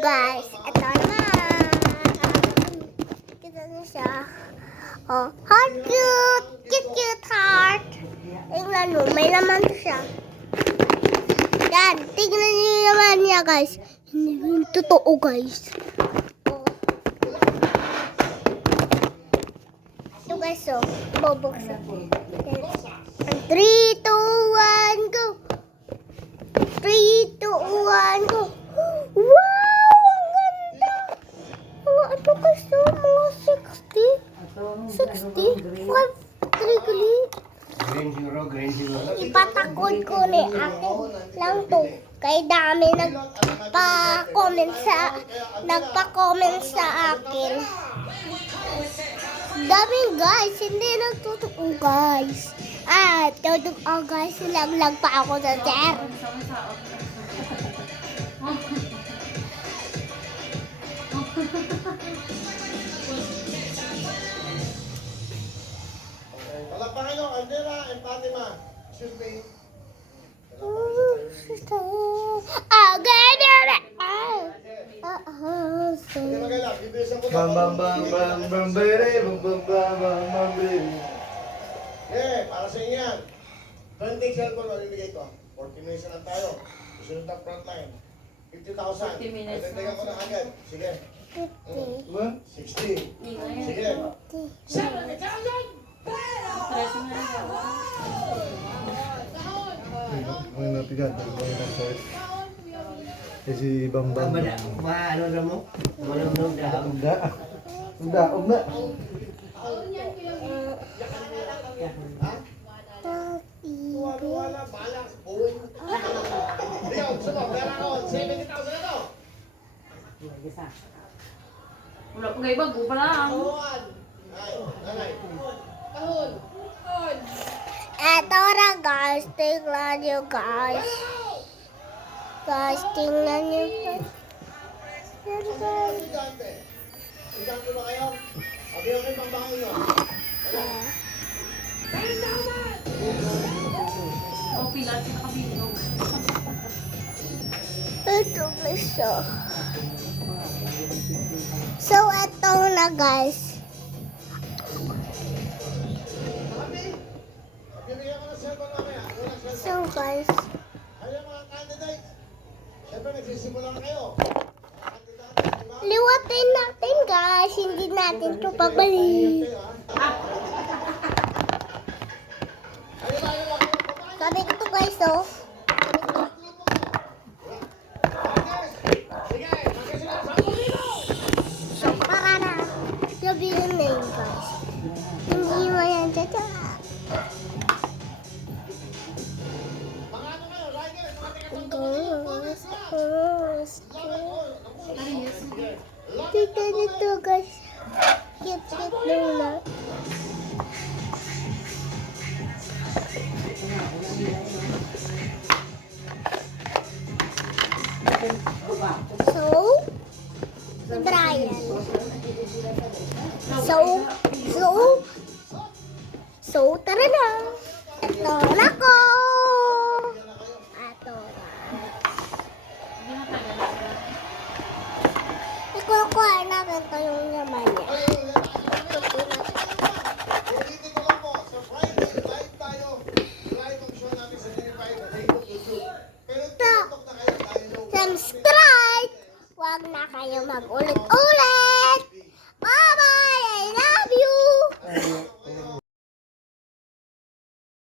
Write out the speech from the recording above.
guys, ito naman. Kita na siya. Oh, heart cute. Cute heart. Tingnan nyo, may laman siya. Yan, tingnan nyo naman niya guys. Hindi yung totoo guys. Oh. Ito guys, oh. Bubuksan. 3, 2, 1, go. 3, 2, 1, go. Wow! Ang ganda! Ano gusto? Mga 60? 60? 3 gali? Green zero. Ipatakod ko ni akin lang to. Kay dami nagpa-comment sa akin. Dami guys, hindi nagtotoo guys. Totoo guys, laglag pa ako sa chair. Palakpakan nyo, Aldera and Fatima. Excuse me. Hindi magalang, bibilisan ko Bam bam bam bam bam bere bam bam bam bam bam bere. Para sa inyo yan. 20 cellphone mamimigay ko. 40 minutes na lang tayo. Susunod ang frontline. 50,000. 40 minutes na. Dagdagan ko na agad. Sige. 60. Sige. May napigat. Si Bam Bam. Ano na mo? Manong daham. Ugda. Wala, bahala sa buhay. Rio, gusto mo, pera ko. 70,000 na to. Wala pa kayo bago pa lang. Ay, nanay. Eto na guys, tingnan nyo guys. Guys, tingnan nyo guys. Sigante. Sigante ba kayo? Sabi ko kayo pang bahay nyo. O, pila sa nakabilog. Ito guys, so eto na guys. Bibigyan ko ng cellphone mamaya. Walang cellphone. So guys, Kaya mga candidates, siyempre nagsisimula na kayo. liwatin natin guys. Hindi natin ito pabalik. Sabi ko to guys, oh. So, para na. Sabihin na yun guys. Hindi mo yan tata. Tika nito guys. Cute Lola. So, si Brian. So, tara na. Ito na ko. Ito na. Ikukuha namin ito yung naman niya. Ulitin ko lang po, sa Friday, live tayo. Live ang show namin sa TV5 na Facebook, YouTube. Pero TikTok na kayo tayo. Subscribe! Huwag na kayo mag-ulit-ulit!